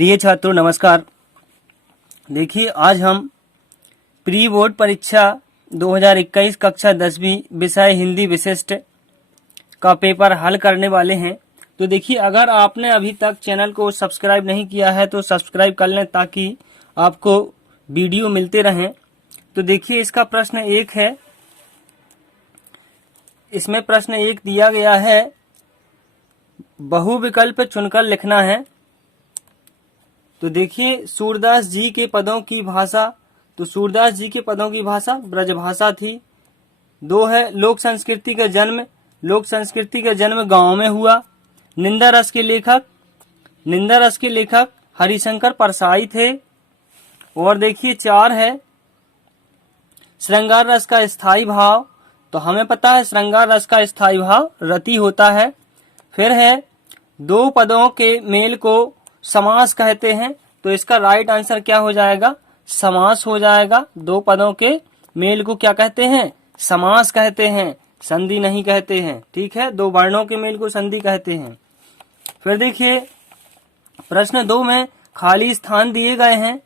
प्रिय छात्रों नमस्कार। देखिए आज हम प्री बोर्ड परीक्षा 2021 कक्षा 10वीं विषय हिंदी विशिष्ट का पेपर हल करने वाले हैं। तो देखिए अगर आपने अभी तक चैनल को सब्सक्राइब नहीं किया है तो सब्सक्राइब कर लें ताकि आपको वीडियो मिलते रहें। तो देखिए इसका प्रश्न 1 है, इसमें प्रश्न 1 दिया गया है, बहुविकल्प चुनकर लिखना है। तो देखिए सूरदास जी के पदों की भाषा, तो सूरदास जी के पदों की भाषा ब्रजभाषा थी। 2 है लोक संस्कृति का जन्म, लोक संस्कृति का जन्म गांव में हुआ। निंदा रस के लेखक हरिशंकर परसाई थे। और देखिए 4 है श्रृंगार रस का स्थायी भाव, तो हमें पता है श्रृंगार रस का स्थायी भाव रति होता है। फिर है 2 पदों के मेल को समास कहते हैं, तो इसका राइट आंसर क्या हो जाएगा, समास हो जाएगा। 2 पदों के मेल को क्या कहते हैं, समास कहते हैं, संधि नहीं कहते हैं। ठीक है, 2 वर्णों के मेल को संधि कहते हैं। फिर देखिए प्रश्न 2 में खाली स्थान दिए गए हैं,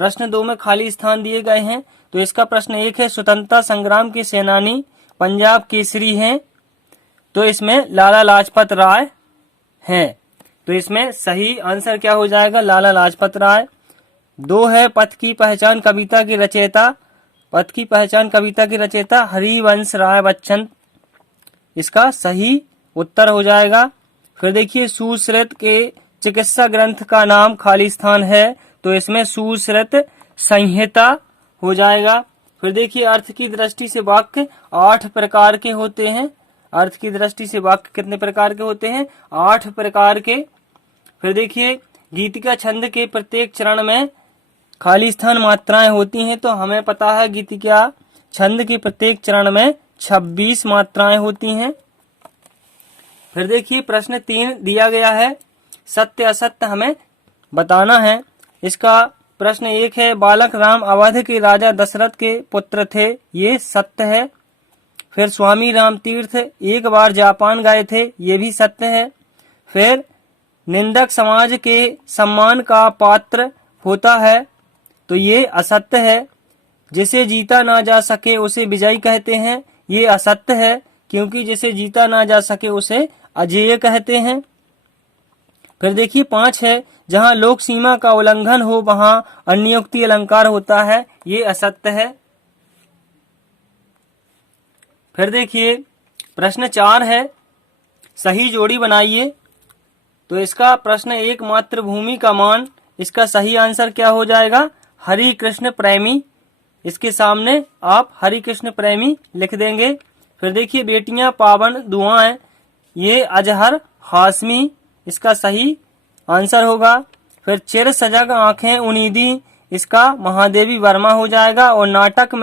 प्रश्न 2 में खाली स्थान दिए गए हैं। तो इसका प्रश्न 1 है, स्वतंत्रता संग्राम के सेनानी पंजाब केसरी हैं, तो इसमें लाला लाजपत राय हैं, तो इसमें सही आंसर क्या हो जाएगा, लाला लाजपत राय। 2 है पथ की पहचान कविता की रचयिता, पथ की पहचान कविता की रचयिता हरिवंश राय बच्चन, इसका सही उत्तर हो जाएगा। फिर देखिए सुश्रुत के चिकित्सा ग्रंथ का नाम खाली स्थान है, तो इसमें सुश्रुत संहिता हो जाएगा। फिर देखिए अर्थ की दृष्टि से वाक्य 8 प्रकार के होते हैं, अर्थ की दृष्टि से वाक्य कितने प्रकार के होते हैं, 8 प्रकार के। फिर देखिए गीतिका छंद के प्रत्येक चरण में खाली स्थान मात्राएं होती हैं, तो हमें पता है गीतिका छंद के प्रत्येक चरण में 26 मात्राएं होती हैं। फिर देखिए प्रश्न 3 दिया गया है, सत्य असत्य हमें बताना है। इसका प्रश्न 1 है, बालक राम अवध के राजा दशरथ के पुत्र थे, ये सत्य है। फिर स्वामी राम तीर्थ एक बार जापान गए थे, ये भी सत्य है। फिर निंदक समाज के सम्मान का पात्र होता है, तो ये असत्य है। जिसे जीता ना जा सके उसे विजयी कहते हैं, ये असत्य है, क्योंकि जिसे जीता ना जा सके उसे अजेय कहते हैं। फिर देखिए 5 है, जहां लोक सीमा का उल्लंघन हो वहां अन्योक्ति अलंकार होता है, ये असत्य है। फिर देखिए प्रश्न 4 है, सही जोड़ी बनाइए। तो इसका प्रश्न 1 मातृभूमि का मान, इसका सही आंसर क्या हो जाएगा, हरि कृष्ण प्रेमी, इसके सामने आप हरि कृष्ण प्रेमी लिख देंगे। फिर देखिए बेटियां पावन दुआएं, ये अजहर हाशमी, इसका सही आंसर होगा। फिर चिर सजग आंखें उनीदी, इसका महादेवी वर्मा हो जाएगा। और नाटक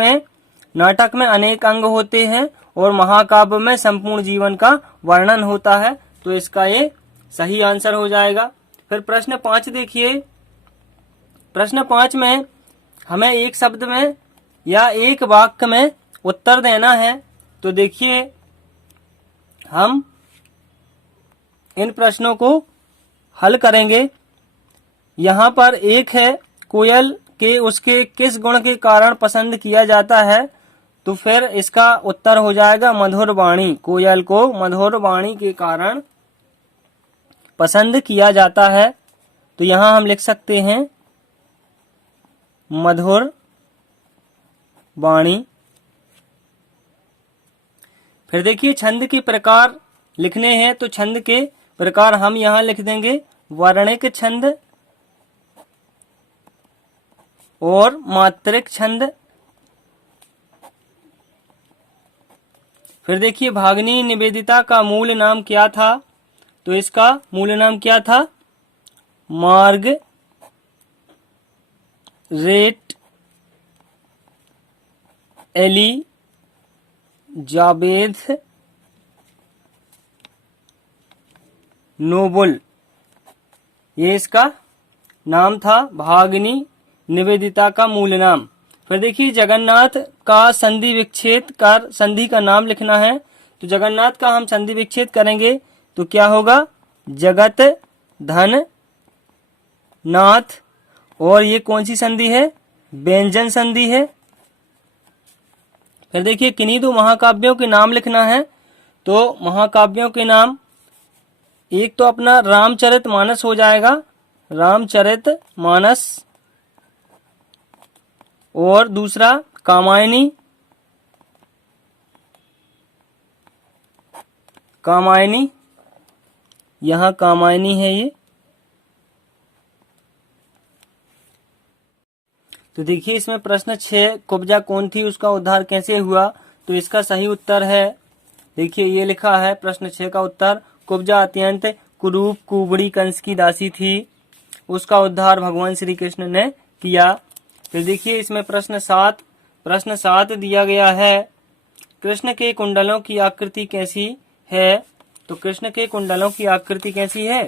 में अनेक अंग होते हैं और महाकाव्य में संपूर्ण जीवन का वर्णन होता है, तो इसका ये सही आंसर हो जाएगा। फिर प्रश्न 5 देखिए, प्रश्न 5 में हमें एक शब्द में या एक वाक्य में उत्तर देना है। तो देखिए हम इन प्रश्नों को हल करेंगे। यहाँ पर एक है, कोयल के उसके किस गुण के कारण पसंद किया जाता है, तो फिर इसका उत्तर हो जाएगा मधुर वाणी, कोयल को मधुर वाणी के कारण पसंद किया जाता है, तो यहाँ हम लिख सकते हैं मधुर वाणी। फिर देखिए छंद के प्रकार लिखने हैं, तो छंद के प्रकार हम यहाँ लिख देंगे वर्णिक छंद और मात्रिक छंद। फिर देखिए भागनी निवेदिता का मूल नाम क्या था, तो इसका मूल नाम क्या था, मार्ग रेट एली जावेद नोबल, ये इसका नाम था, भागनी निवेदिता का मूल नाम। फिर देखिए जगन्नाथ का संधि विच्छेद कर संधि का नाम लिखना है, तो जगन्नाथ का हम संधि विच्छेद करेंगे तो क्या होगा, जगत धन नाथ, और ये कौन सी संधि है? व्यंजन संधि है। फिर देखिए किन्हीं दो महाकाव्यों के नाम लिखना है। तो महाकाव्यों के नाम, एक तो अपना रामचरितमानस हो जाएगा, रामचरितमानस, और दूसरा कामायनी, कामायनी, यहाँ कामायनी है ये। तो देखिए इसमें प्रश्न 6, कुब्जा कौन थी, उसका उद्धार कैसे हुआ? तो इसका सही उत्तर है, देखिए ये लिखा है प्रश्न 6 का उत्तर, कुब्जा अत्यंत कुरूप कुबड़ी कंस की दासी थी, उसका उद्धार भगवान श्री कृष्ण ने किया। फिर देखिए इसमें प्रश्न 7 दिया गया है, कृष्ण के कुंडलों की आकृति कैसी है? तो कृष्ण के कुंडलों की आकृति कैसी है?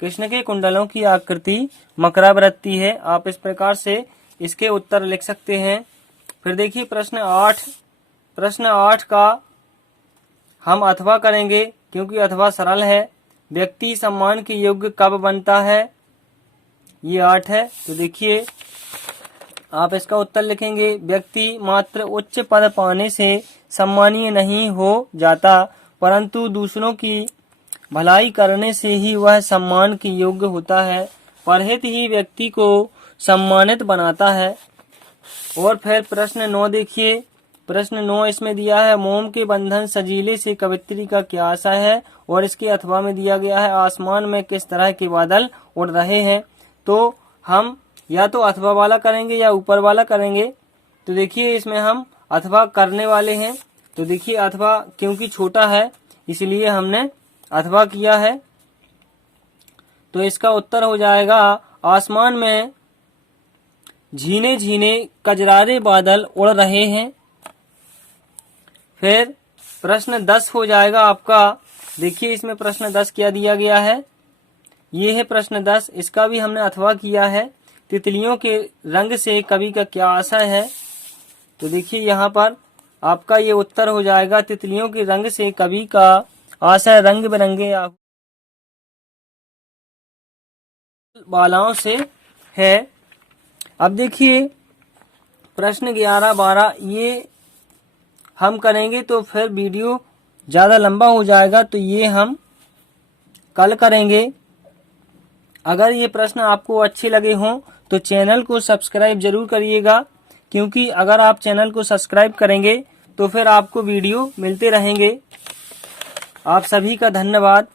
कृष्ण के कुंडलों की आकृति मकरावृत्ति है। आप इस प्रकार से इसके उत्तर लिख सकते हैं। फिर देखिए प्रश्न 8 का हम अथवा करेंगे, क्योंकि अथवा सरल है। व्यक्ति सम्मान के योग्य कब बनता है? ये 8 है। तो देखिए आप इसका उत्तर लिखेंगे, व्यक्ति मात्र उच्च पद पाने से सम्मानीय नहीं हो जाता, परंतु दूसरों की भलाई करने से ही वह सम्मान के योग्य होता है। परहित ही व्यक्ति को सम्मानित बनाता है। और फिर प्रश्न 9 देखिए, प्रश्न 9 इसमें दिया है, मोम के बंधन सजीले से कवित्री का क्या आशय है? और इसके अथवा में दिया गया है, आसमान में किस तरह के बादल उड़ रहे हैं? तो हम या तो अथवा वाला करेंगे या ऊपर वाला करेंगे। तो देखिए इसमें हम अथवा करने वाले हैं। तो देखिए अथवा क्योंकि छोटा है इसलिए हमने अथवा किया है। तो इसका उत्तर हो जाएगा, आसमान में झीने झीने कजरारे बादल उड़ रहे हैं। फिर प्रश्न 10 हो जाएगा आपका। देखिए इसमें प्रश्न 10 क्या दिया गया है, ये है प्रश्न 10, इसका भी हमने अथवा किया है। तितलियों के रंग से कवि का क्या आशय है? तो देखिए यहाँ पर आपका ये उत्तर हो जाएगा, तितलियों के रंग से कवि का आशय रंग बिरंगे बालाओं से है। अब देखिए प्रश्न 11, 12 ये हम करेंगे तो फिर वीडियो ज़्यादा लंबा हो जाएगा, तो ये हम कल करेंगे। अगर ये प्रश्न आपको अच्छे लगे हों तो चैनल को सब्सक्राइब जरूर करिएगा, क्योंकि अगर आप चैनल को सब्सक्राइब करेंगे तो फिर आपको वीडियो मिलते रहेंगे। आप सभी का धन्यवाद।